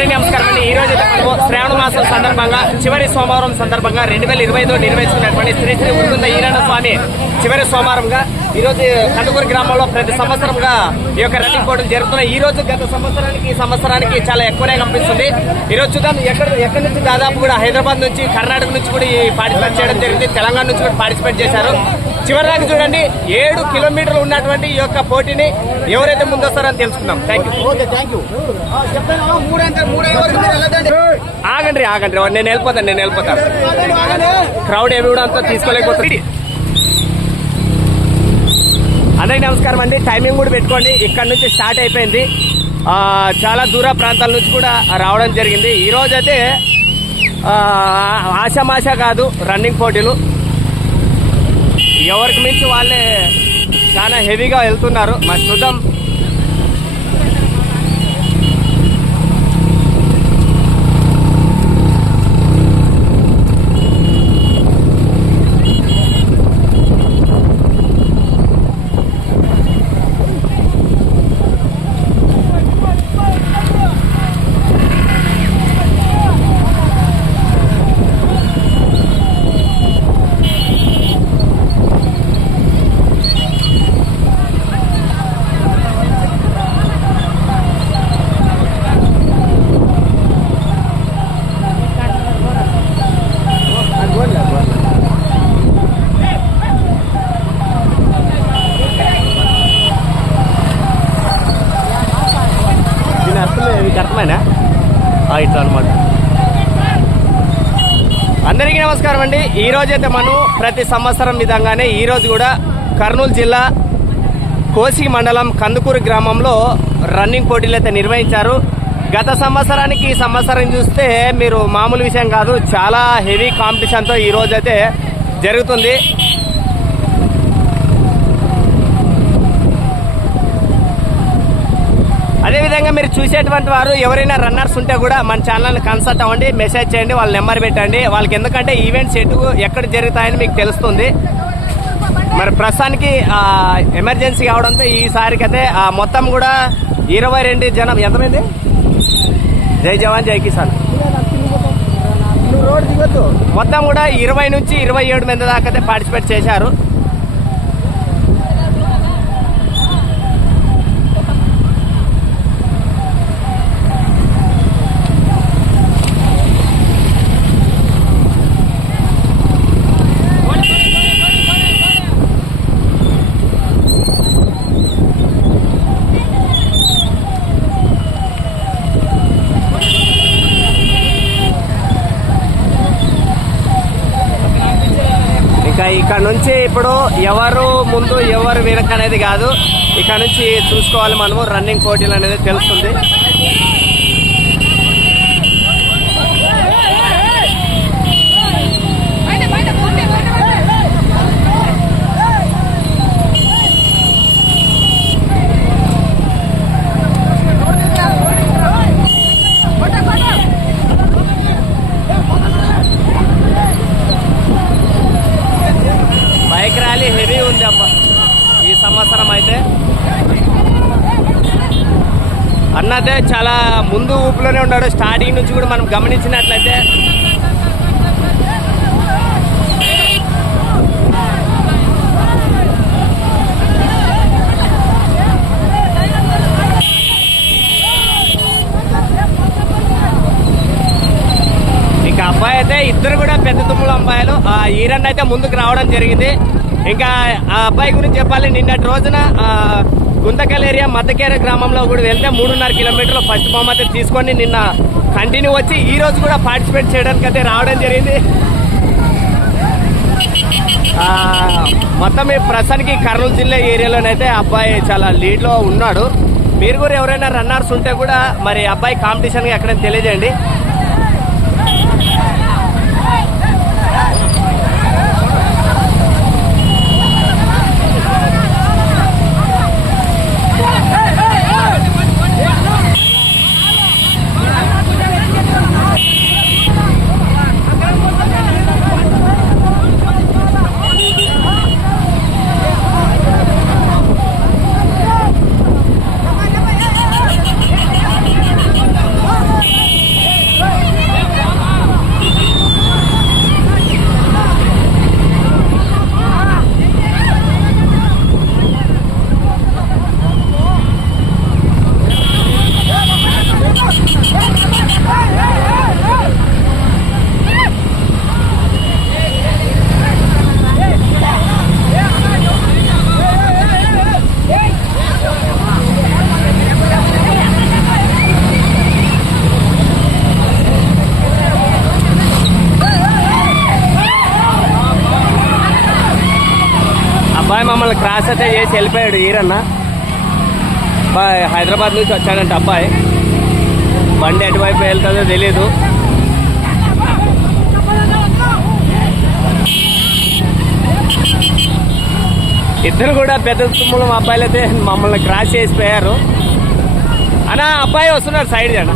అందరికీ నమస్కారం అండి. ఈ రోజు అయితే మనము శ్రావణ మాసం సందర్భంగా చివరి సోమవారం సందర్భంగా రెండు వేల ఇరవై ఐదు నిర్వహిస్తున్నటువంటి శ్రీ శ్రీ ఉరుకుంద ఈరణ స్వామి చివరి సోమవారంగా ఈ రోజు కందుకూరు గ్రామంలో ప్రతి సంవత్సరంగా ఈ యొక్క రన్నింగ్ పోటీలు జరుగుతున్నాయి ఈ రోజు గత సంవత్సరానికి ఈ సంవత్సరానికి చాలా ఎక్కువనే కనిపిస్తుంది. ఈ రోజు చూద్దాం ఎక్కడ ఎక్కడి నుంచి దాదాపు కూడా హైదరాబాద్ నుంచి కర్ణాటక నుంచి కూడా ఈ పార్టిసిపేట్ చేయడం జరిగింది. తెలంగాణ నుంచి కూడా పార్టిసిపేట్ చేశారు. చివరి దాకా చూడండి ఏడు కిలోమీటర్లు ఉన్నటువంటి ఈ యొక్క పోటీని ఎవరైతే ముందొస్తారో అని తెలుసుకుందాం. థ్యాంక్ యూ ఆగండి ఆగండి నేను వెళ్ళిపోతాను నేను వెళ్ళిపోతాను. క్రౌడ్ ఏమి కూడా అంతా తీసుకోలేకపోతుంది. అందరికి నమస్కారం అండి. టైమింగ్ కూడా పెట్టుకోండి. ఇక్కడ నుంచి స్టార్ట్ అయిపోయింది. చాలా దూర ప్రాంతాల నుంచి కూడా రావడం జరిగింది. ఈ రోజు అయితే ఆ, ఆశామాష కాదు రన్నింగ్ పోటీలు. ఎవరికి మించి వాళ్ళే చాలా హెవీగా వెళ్తున్నారు. మరి చూద్దాం దీని అసలు మీకు అర్థమైనా ఆ, ఇట్లా అనమాట అందరికీ నమస్కారం అండి ఈ రోజైతే అయితే మనం ప్రతి సంవత్సరం విధంగానే ఈరోజు కూడా కర్నూలు జిల్లా కోసి మండలం కందుకూరు గ్రామంలో రన్నింగ్ పోటీలు అయితే నిర్వహించారు. గత సంవత్సరానికి ఈ సంవత్సరం చూస్తే మీరు మామూలు విషయం కాదు చాలా హెవీ కాంపిటీషన్తో ఈ అయితే జరుగుతుంది. అదేవిధంగా మీరు చూసేటువంటి వారు ఎవరైనా రన్నర్స్ ఉంటే కూడా మన ఛానల్ని కన్సల్ట్ అవ్వండి మెసేజ్ చేయండి వాళ్ళ నెంబర్ పెట్టండి. వాళ్ళకి ఎందుకంటే ఈవెంట్స్ ఎటు ఎక్కడ జరుగుతాయని మీకు తెలుస్తుంది. మరి ప్రస్తుతానికి ఎమర్జెన్సీ కావడంతో ఈసారికైతే ఆ, మొత్తం కూడా ఇరవై రెండు జనం. ఎంతమంది? జై జవాన్ జై కిసాన్. మొత్తం కూడా ఇరవై నుంచి ఇరవై ఏడు మంది దాకా పార్టిసిపేట్ చేశారు. ఇప్పుడు ఎవరు ముందు ఎవరు వెనక అనేది కాదు. ఇక్కడ నుంచి చూసుకోవాలి మనము. రన్నింగ్ పోటీలు అనేది తెలుస్తుంది. అయితే చాలా ముందు ఊపులోనే ఉన్నాడు. స్టార్టింగ్ నుంచి కూడా మనం గమనించినట్లయితే ఇంకా అబ్బాయి అయితే ఇద్దరు కూడా పెద్ద తుమ్ముల అబ్బాయిలు. ఆ ఈరన్ అయితే ముందుకు రావడం జరిగింది. ఇంకా ఆ అబ్బాయి గురించి చెప్పాలి. నిన్నటి రోజున గుంతకల్ ఏరియా మద్దకేర గ్రామంలో కూడా వెళ్తే మూడున్నర కిలోమీటర్లు ఫస్ట్ బహుమతి తీసుకొని నిన్న కంటిన్యూ వచ్చి ఈ రోజు కూడా పార్టిసిపేట్ చేయడానికి అయితే రావడం జరిగింది. మొత్తం ఈ ప్రస్తుతానికి కర్నూలు జిల్లా ఏరియాలోనైతే అబ్బాయి చాలా లీడ్లో ఉన్నాడు. మీరు కూడా ఎవరైనా రన్నర్స్ ఉంటే కూడా మరి అబ్బాయి కాంపిటీషన్గా ఎక్కడైనా తెలియజేయండి. అబ్బాయి మమ్మల్ని క్రాస్ అయితే చేసి వెళ్ళిపోయాడు ఈరన్న. అబ్బాయి హైదరాబాద్ నుంచి వచ్చాడంట అబ్బాయి. బండి ఎటువైపు వెళ్తుందో తెలీదు. ఇద్దరు కూడా పెద్ద తుమ్ములం అబ్బాయిలు అయితే మమ్మల్ని క్రాస్ చేసిపోయారు అన్నా అబ్బాయి వస్తున్నారు సైడ్ జన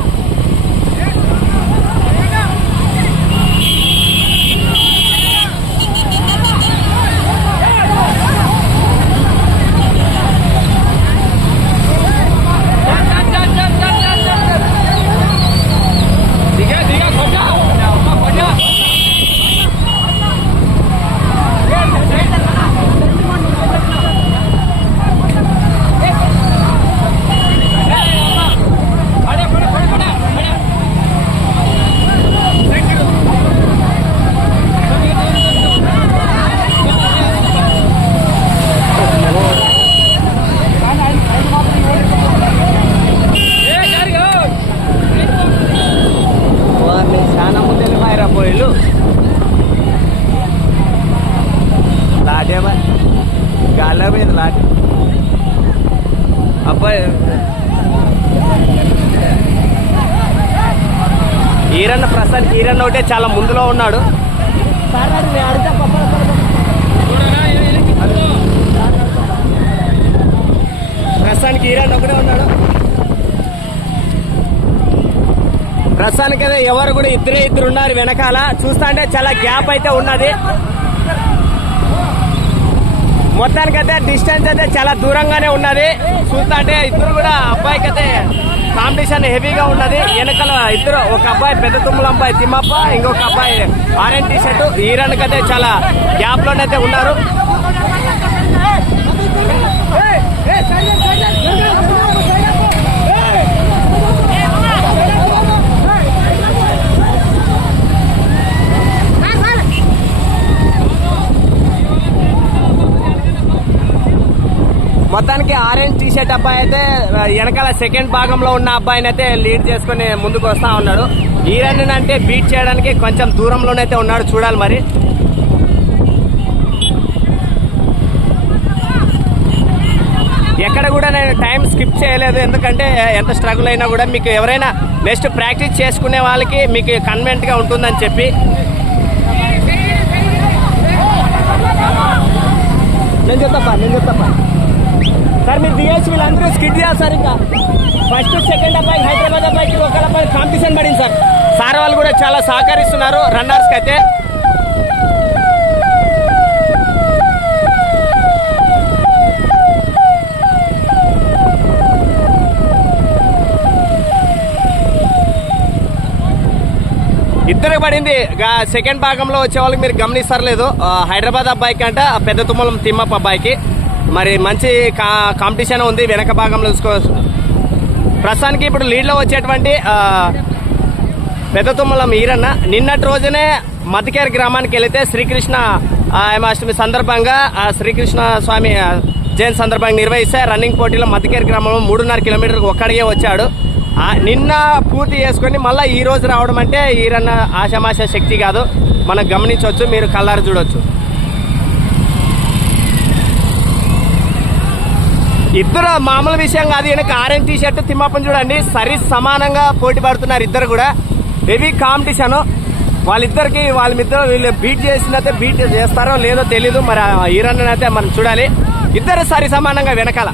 అబ్బాయి. ఈరన్న ప్రస్తుతానికి ఈరన్న ఒకటే చాలా ముందులో ఉన్నాడు. ప్రస్తుతానికి ఈరన్న ఒకటే ఉన్నాడు. ప్రస్తుతానికి అయితే ఎవరు కూడా ఇద్దరే ఇద్దరు ఉన్నారు వెనకాల. చూస్తా అంటే చాలా గ్యాప్ అయితే ఉన్నది. మొత్తానికైతే డిస్టెన్స్ అయితే చాలా దూరంగానే ఉన్నది. చూస్తుంటే ఇద్దరు కూడా అబ్బాయికి అయితే కాంపిటీషన్ హెవీగా ఉన్నది. వెనకాల ఇద్దరు ఒక అబ్బాయి పెద్ద తుమ్ముల అబ్బాయి తిమ్మప్ప ఇంకొక అబ్బాయి ఆరెంజ్ టీ షర్ట్ ఈ అయితే చాలా గ్యాప్ లోనైతే ఉన్నారు. ఆరెంజ్ టీ షర్ట్ అబ్బాయి అయితే వెనకాల సెకండ్ భాగంలో ఉన్న అబ్బాయిని అయితే లీడ్ చేసుకుని ముందుకు వస్తా ఉన్నాడు. ఈ రన్ అంటే బీట్ చేయడానికి కొంచెం దూరంలోనైతే ఉన్నాడు చూడాలి మరి. ఎక్కడ కూడా నేను టైం స్కిప్ చేయలేదు ఎందుకంటే ఎంత స్ట్రగుల్ అయినా కూడా మీకు ఎవరైనా నెక్స్ట్ ప్రాక్టీస్ చేసుకునే వాళ్ళకి మీకు కన్వెంట్గా ఉంటుందని చెప్పి నేను చెప్తాపా నేను చెప్తాపా సార్ మీరు దిగేసి వీళ్ళందరూ స్కిడ్ చేయాలి సార్ ఇంకా ఫస్ట్ సెకండ్ అబ్బాయి హైదరాబాద్ అబ్బాయికి ఒకళ్ళ అబ్బాయి పడింది సార్. సార్ వాళ్ళు కూడా చాలా సహకరిస్తున్నారు రన్నర్స్కి అయితే. ఇద్దరు పడింది. గా- సెకండ్ భాగంలో వచ్చే వాళ్ళకి మీరు గమనిస్తారు హైదరాబాద్ అబ్బాయికి అంట పెద్ద తుమ్మలం తిమ్మప్ప అబ్బాయికి. మరి మంచి కా- కాంపిటీషన్ ఉంది. వెనక భాగంలో చూసుకోవచ్చు. ప్రస్తుతానికి ఇప్పుడు లీడ్లో వచ్చేటువంటి పెద్ద తుమ్మలం ఈరన్న నిన్నటి రోజునే మతికేర్ గ్రామానికి వెళితే శ్రీకృష్ణ ఆ, ఏమాష్టమి సందర్భంగా ఆ శ్రీకృష్ణ స్వామి జయంతి సందర్భంగా నిర్వహిస్తే రన్నింగ్ పోటీలో మతికేర్ గ్రామంలో మూడున్నర కిలోమీటర్కి ఒక్కడిగే వచ్చాడు. నిన్న పూర్తి చేసుకొని మళ్ళీ ఈ రోజు రావడం అంటే ఈరన్న ఆశామాష శక్తి కాదు. మనం గమనించవచ్చు మీరు కళ్ళారు చూడొచ్చు. ఇద్దరు మామూలు విషయం కాదు వెనక ఆరెంజ్ టీ షర్ట్ తిమ్మప్పని చూడండి. సరి సమానంగా పోటీ పడుతున్నారు ఇద్దరు కూడా. Heavy competition? వాళ్ళిద్దరికి వాళ్ళిద్దరు వీళ్ళు బీట్ చేసినైతే బీట్ చేస్తారో లేదో తెలీదు. మరి ఈరన్న అయితే మనం చూడాలి. ఇద్దరు సరి సమానంగా వెనకాల.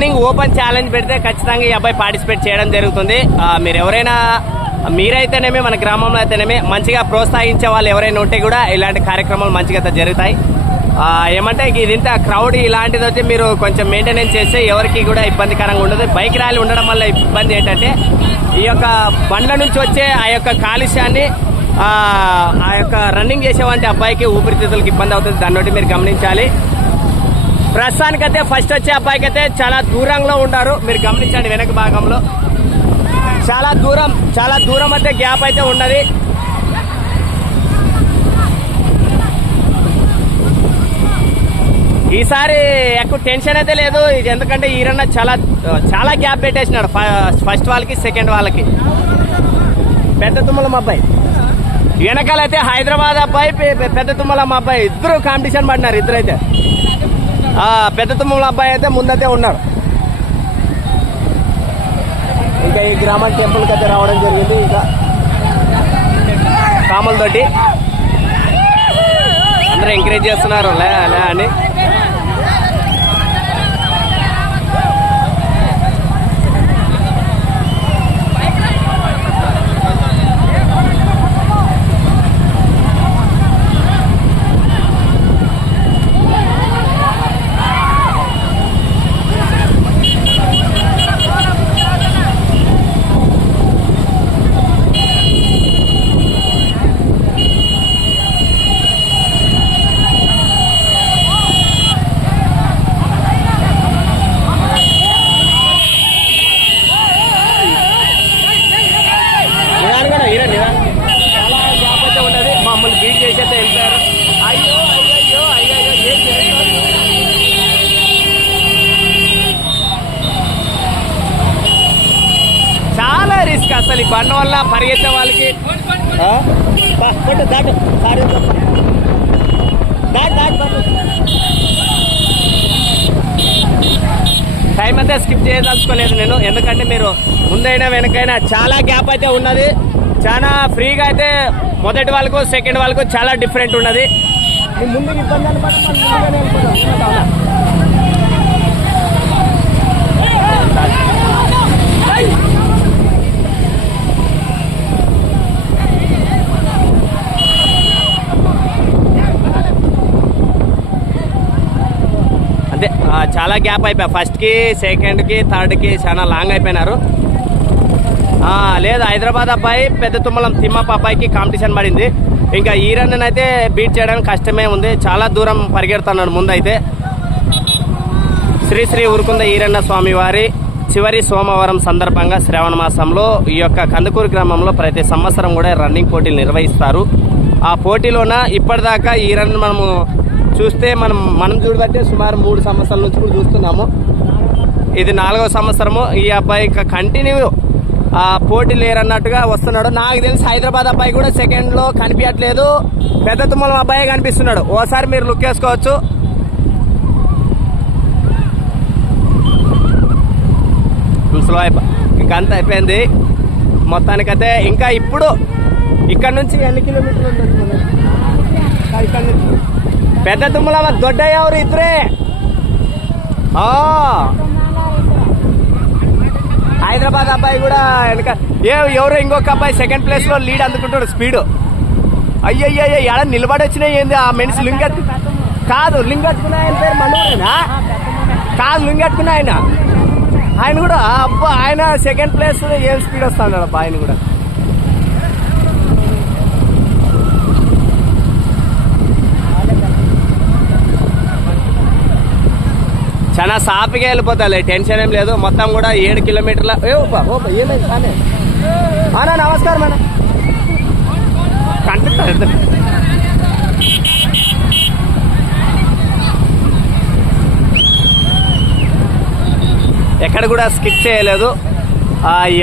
మార్నింగ్ రన్నింగ్ ఓపెన్ ఛాలెంజ్ పెడితే ఖచ్చితంగా ఈ అబ్బాయి పార్టిసిపేట్ చేయడం జరుగుతుంది. మీరు ఎవరైనా మీరైతేనేమి మన గ్రామంలో అయితేనేమి మంచిగా ప్రోత్సహించే వాళ్ళు ఎవరైనా ఉంటే కూడా ఇలాంటి కార్యక్రమాలు మంచిగా అయితే జరుగుతాయి. ఏమంటే ఇది ఇంత క్రౌడ్ ఇలాంటిది వచ్చి మీరు కొంచెం మెయింటెనెన్స్ చేస్తే ఎవరికి కూడా ఇబ్బందికరంగా ఉండదు. బైక్ ర్యాలీ ఉండడం వల్ల ఇబ్బంది ఏంటంటే ఈ యొక్క బండ్ల నుంచి వచ్చే ఆ యొక్క కాలుష్యాన్ని ఆ, యొక్క రన్నింగ్ చేసేవంటి అబ్బాయికి ఊపిరితిత్తులకు ఇబ్బంది అవుతుంది. దాన్ని బట్టి మీరు గమనించాలి. ప్రస్తుతానికైతే ఫస్ట్ వచ్చే అబ్బాయికి అయితే చాలా దూరంలో ఉన్నారు మీరు గమనించండి వెనక భాగంలో. చాలా దూరం చాలా దూరం అయితే గ్యాప్ అయితే ఉన్నది. ఈసారి ఎక్కువ టెన్షన్ అయితే లేదు. ఇది ఎందుకంటే ఈరన్న చాలా చాలా గ్యాప్ పెట్టేసినాడు. ఫ- ఫస్ట్ వాళ్ళకి సెకండ్ వాళ్ళకి. పెద్ద తుమ్మలం అబ్బాయి. వెనకాలైతే హైదరాబాద్ అబ్బాయి పెద్ద తుమ్మలం అబ్బాయి. ఇద్దరు కాంపిటీషన్ పడినారు ఇద్దరైతే. పెద్ద తుమ్మల అబ్బాయి అయితే ముందైతే ఉన్నాడు ఇంకా ఈ గ్రామానికి టెంపుల్కి అయితే రావడం జరిగింది. ఇంకా కామలతోటి అందరూ ఎంకరేజ్ చేస్తున్నారు. లే లే అని నిదానంగానే హీరో నిదానం. చాలా గ్యాప్ అయితే ఉన్నది మమ్మల్ని బీట్ చేసి అయితే వెళ్తారు అయ్యో అయ్యో అయ్యో అయ్యో ఏం చేస్తారు చాలా రిస్క్ అసలు ఈ బండ వల్ల పరిగెత్తే వాళ్ళకి. దాటు. సారీ. దాటు దాటు. టైం అయితే స్కిప్ చేయదలుచుకోలేదు నేను. ఎందుకంటే మీరు ముందైనా వెనకైనా చాలా గ్యాప్ అయితే ఉన్నది. చాలా ఫ్రీగా అయితే మొదటి వాళ్ళకు సెకండ్ వాళ్ళకు చాలా డిఫరెంట్ ఉన్నది. మీ ముందుకు ఇబ్బంది అనుకుంటే మనం ముందుగానే వెళ్ళిపోతాం. అవునా? అంతే ఆ, చాలా గ్యాప్ అయిపోయా. ఫస్ట్కి సెకండ్కి థర్డ్కి చాలా లాంగ్ అయిపోయినారు. లేదు హైదరాబాద్ అబ్బాయి పెద్ద తుమ్మలం తిమ్మప్ప అబ్బాయికి కాంపిటీషన్ పడింది. ఇంకా ఈ రన్ అయితే బీట్ చేయడానికి కష్టమే ఉంది. చాలా దూరం పరిగెడుతున్నాడు ముందైతే. శ్రీ శ్రీ ఉరుకుంద ఈరన్న స్వామి వారి చివరి సోమవారం సందర్భంగా శ్రావణ మాసంలో ఈ యొక్క కందుకూరు గ్రామంలో ప్రతి సంవత్సరం కూడా రన్నింగ్ పోటీలు నిర్వహిస్తారు. ఆ పోటీలోన ఇప్పటిదాకా ఈ రన్ మనము చూస్తే మనం మనం చూడబట్టే సుమారు మూడు సంవత్సరాల నుంచి కూడా చూస్తున్నాము. ఇది నాలుగవ సంవత్సరము. ఈ అబ్బాయి కంటిన్యూ పోటీ లేరన్నట్టుగా వస్తున్నాడు. నాకు తెలిసి హైదరాబాద్ అబ్బాయి కూడా సెకండ్లో కనిపించట్లేదు. పెద్ద తుమ్మలం అబ్బాయి కనిపిస్తున్నాడు. ఓసారి మీరు లుక్ వేసుకోవచ్చు. స్లో అయిపో అంత అయిపోయింది. మొత్తానికైతే ఇంకా ఇప్పుడు ఇక్కడ నుంచి ఎన్ని కిలోమీటర్లు ఉంటుంది? ఇక్కడ నుంచి? పెద్ద తుమ్మలమ్మ దొడ్డయ్య ఎవరు ఇద్దరే హైదరాబాద్ అబ్బాయి కూడా వెనక ఏ ఎవరో ఇంకొక అబ్బాయి సెకండ్ ప్లేస్లో లీడ్ అందుకుంటాడు స్పీడ్ అయ్యయ్యో ఎడ నిలబడి వచ్చినాయి ఏంది ఆ మనిషి లింగట్ కాదు లింగట్టుకున్న ఆయన పేరు మనోరేనా? కాదు లింగట్టుకున్న ఆయన ఆయన కూడా అబ్బా ఆయన సెకండ్ ప్లేస్ ఏం స్పీడ్ వస్తాడు అబ్బా ఆయన కూడా. చాలా సాఫీగా వెళ్ళిపోతాయి టెన్షన్ ఏం లేదు. మొత్తం కూడా ఏడు కిలోమీటర్ల ఏమైంది? కానీ అన్నా నమస్కారం అన్న. కంటే ఎక్కడ కూడా స్కిప్ చేయలేదు.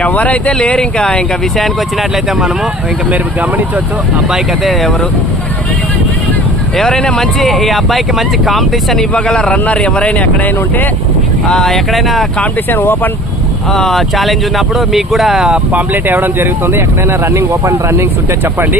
ఎవరైతే లేరు ఇంకా ఇంకా విషయానికి వచ్చినట్లయితే మనము ఇంకా మీరు గమనించవచ్చు. అబ్బాయికి అయితే ఎవరు ఎవరైనా మంచి ఈ అబ్బాయికి మంచి కాంపిటీషన్ ఇవ్వగల రన్నర్ ఎవరైనా ఎక్కడైనా ఉంటే ఎక్కడైనా కాంపిటీషన్ ఓపెన్ ఛాలెంజ్ ఉన్నప్పుడు మీకు కూడా పాంప్లెట్ ఇవ్వడం జరుగుతుంది. ఎక్కడైనా రన్నింగ్ ఓపెన్ రన్నింగ్స్ ఉంటే చెప్పండి.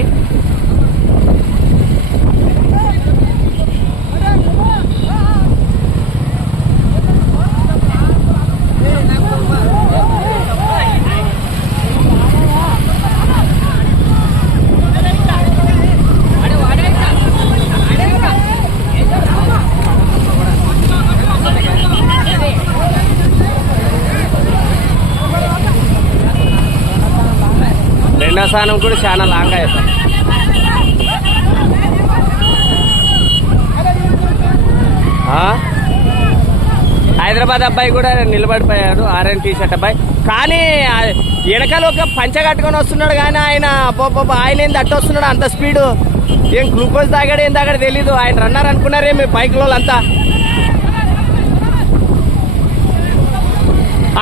రెండో స్థానం కూడా చాలా లాంగ్ అవుతాం హైదరాబాద్ అబ్బాయి కూడా నిలబడిపోయాడు ఆర్ఎన్ టీ షర్ట్ అబ్బాయి. కానీ వెనకాల ఒక పంచ కట్టుకొని వస్తున్నాడు కానీ ఆయన పాప ఆయన ఏంది అట్ట వస్తున్నాడు అంత స్పీడు? ఏం గ్లూకోజ్ తాగాడు ఏం తాగాడు తెలీదు. ఆయన రన్నారు అనుకున్నారే మీ బైక్ అంతా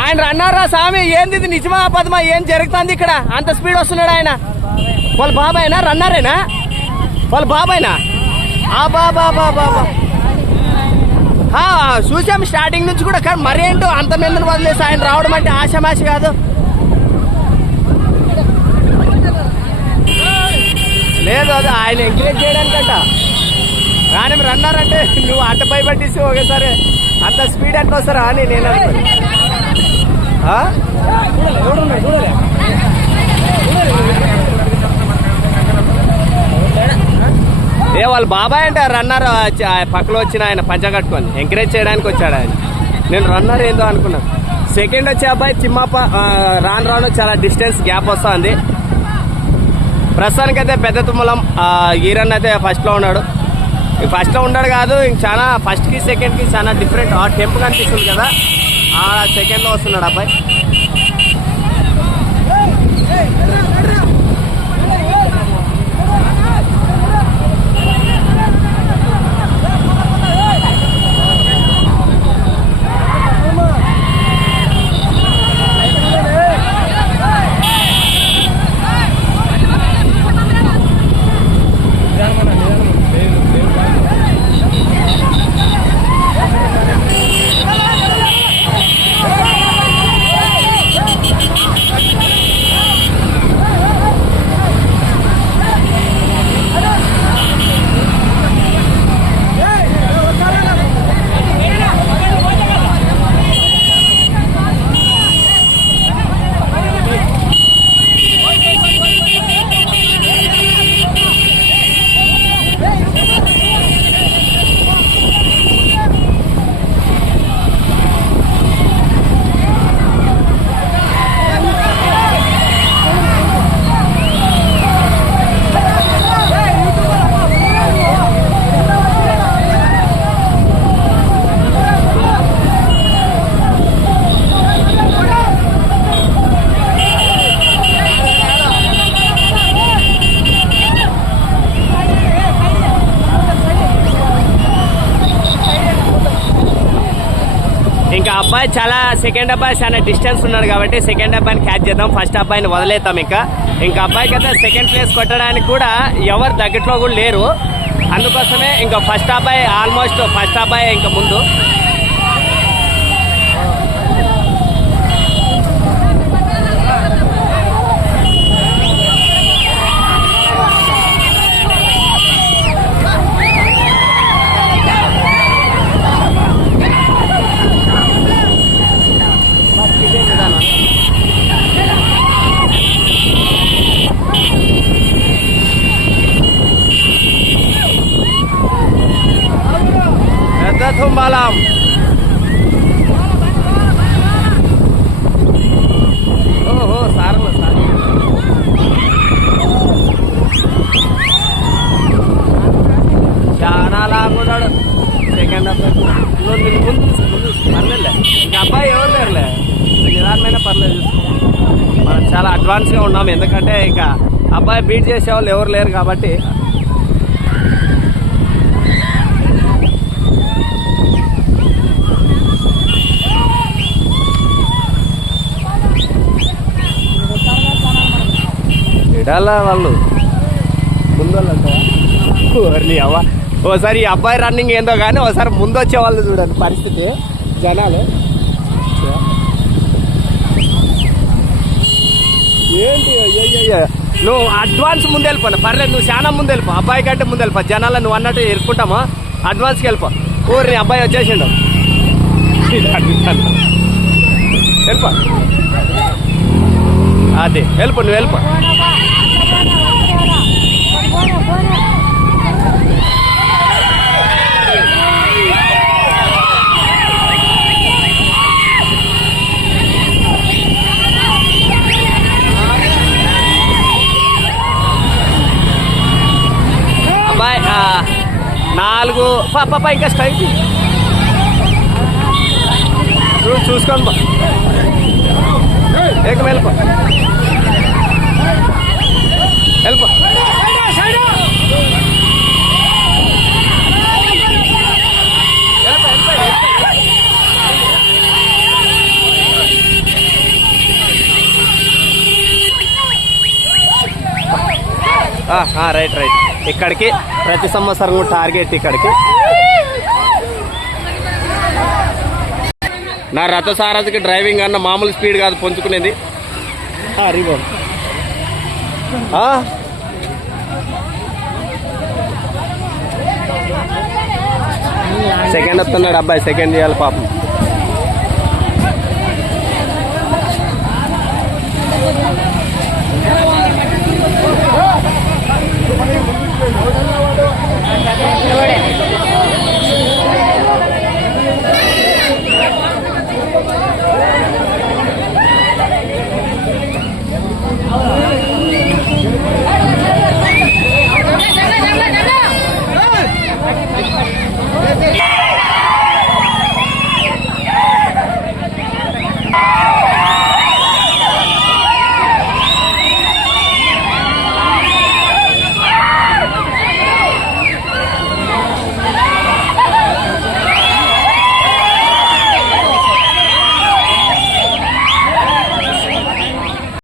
ఆయన రన్నారా స్వామి ఏంది ఇది నిజమా పదమా ఏం జరుగుతుంది ఇక్కడ? అంత స్పీడ్ వస్తున్నాడు ఆయన. వాళ్ళ బాబాయ్నా రన్నారేనా? వాళ్ళ బాబాయ్నా? ఆ బాబా బాబా చూసాం స్టార్టింగ్ నుంచి కూడా కానీ మరేంటో అంత మందిని వదిలేసి ఆయన రావడం అంటే ఆశమాశ కాదు. లేదు అది ఆయన ఎంకరేజ్ చేయడానికంట. కానీ రన్నర్ అంటే నువ్వు అట్ట భయపట్టేసి ఒకసారి అంత స్పీడ్ అంటే వస్తారా అని నేను అనుకున్నా. ఏ వాళ్ళ బాబాయ్ అంటే రన్నర్ పక్కలో వచ్చిన ఆయన పంచ కట్టుకొని ఎంకరేజ్ చేయడానికి వచ్చాడు ఆయన. నేను రన్నర్ ఏందో అనుకున్నాను సెకండ్ వచ్చే అబ్బాయి చిమ్మప్ప రాను రాను చాలా డిస్టెన్స్ గ్యాప్ వస్తుంది. ప్రస్తుతానికైతే పెద్ద తుమ్మలం ఈరన్ అయితే ఫస్ట్లో ఉన్నాడు. ఫస్ట్లో ఉన్నాడు కాదు ఇంక చాలా ఫస్ట్కి సెకండ్కి చాలా డిఫరెంట్ ఆ టెంప్ కనిపిస్తుంది కదా. సెకండ్లో వస్తున్నాడు అబ్బాయి అబ్బాయి చాలా సెకండ్ అబ్బాయి చాలా డిస్టెన్స్ ఉన్నాడు కాబట్టి సెకండ్ అబ్బాయిని క్యాచ్ చేద్దాం. ఫస్ట్ అబ్బాయిని వదిలేద్దాం ఇంకా. ఇంకా అబ్బాయికి అయితే సెకండ్ ప్లేస్ కొట్టడానికి కూడా ఎవరు దగ్గట్లో కూడా లేరు. అందుకోసమే ఇంకా ఫస్ట్ అబ్బాయి ఆల్మోస్ట్ ఫస్ట్ అబ్బాయి ఇంకా ముందు పెద్ద తుంబాలం ఓహో సార్లు సార్ చాలా లాంగ్ ఉన్నాడు సెకండ్ అబ్బాయి నువ్వు నీకు ముందు ముందు పర్లేదులే ఇంకా అబ్బాయి ఎవరు లేరులే నిదానమైన చూసుకున్నాం. మనం చాలా అడ్వాన్స్గా ఉన్నాం. ఎందుకంటే ఇంకా అబ్బాయి బీట్ చేసే వాళ్ళు ఎవరు లేరు కాబట్టి. ఎడాలా వాళ్ళు. ముందు అవ్వ. ఓసారి ఈ అబ్బాయి రన్నింగ్ ఏందో కానీ ఒకసారి ముందు వచ్చే వాళ్ళు చూడండి పరిస్థితి. జనాలు. ఏంటి? నువ్వు అడ్వాన్స్ ముందు వెళ్ళిపో పర్లేదు నువ్వు చాలా ముందు వెళ్ళిపో అబ్బాయి కంటే ముందు వెళ్ళిపో జనాలు నువ్వు అన్నట్టు ఇరుక్కుంటామా అడ్వాన్స్కి వెళ్ళిపో ఊరి అబ్బాయి వచ్చేసిండు వెళ్ళిపో అదే వెళ్ళిపో నువ్వు వెళ్ళిపో పాప ఇంకా స్ట్రైట్ చూసుకోండి బా ఏక వెళ్ళిపో. వెళ్ళిపో. ఆ, ఆ, రైట్ రైట్. ఇక్కడికి ప్రతి సంవత్సరం టార్గెట్ ఇక్కడికి. నా రథ సారథికి డ్రైవింగ్ అన్న మామూలు స్పీడ్ కాదు పొంచుకునేది. సెకండ్ వస్తున్నాడు అబ్బాయి సెకండ్ చేయాలి పాపం.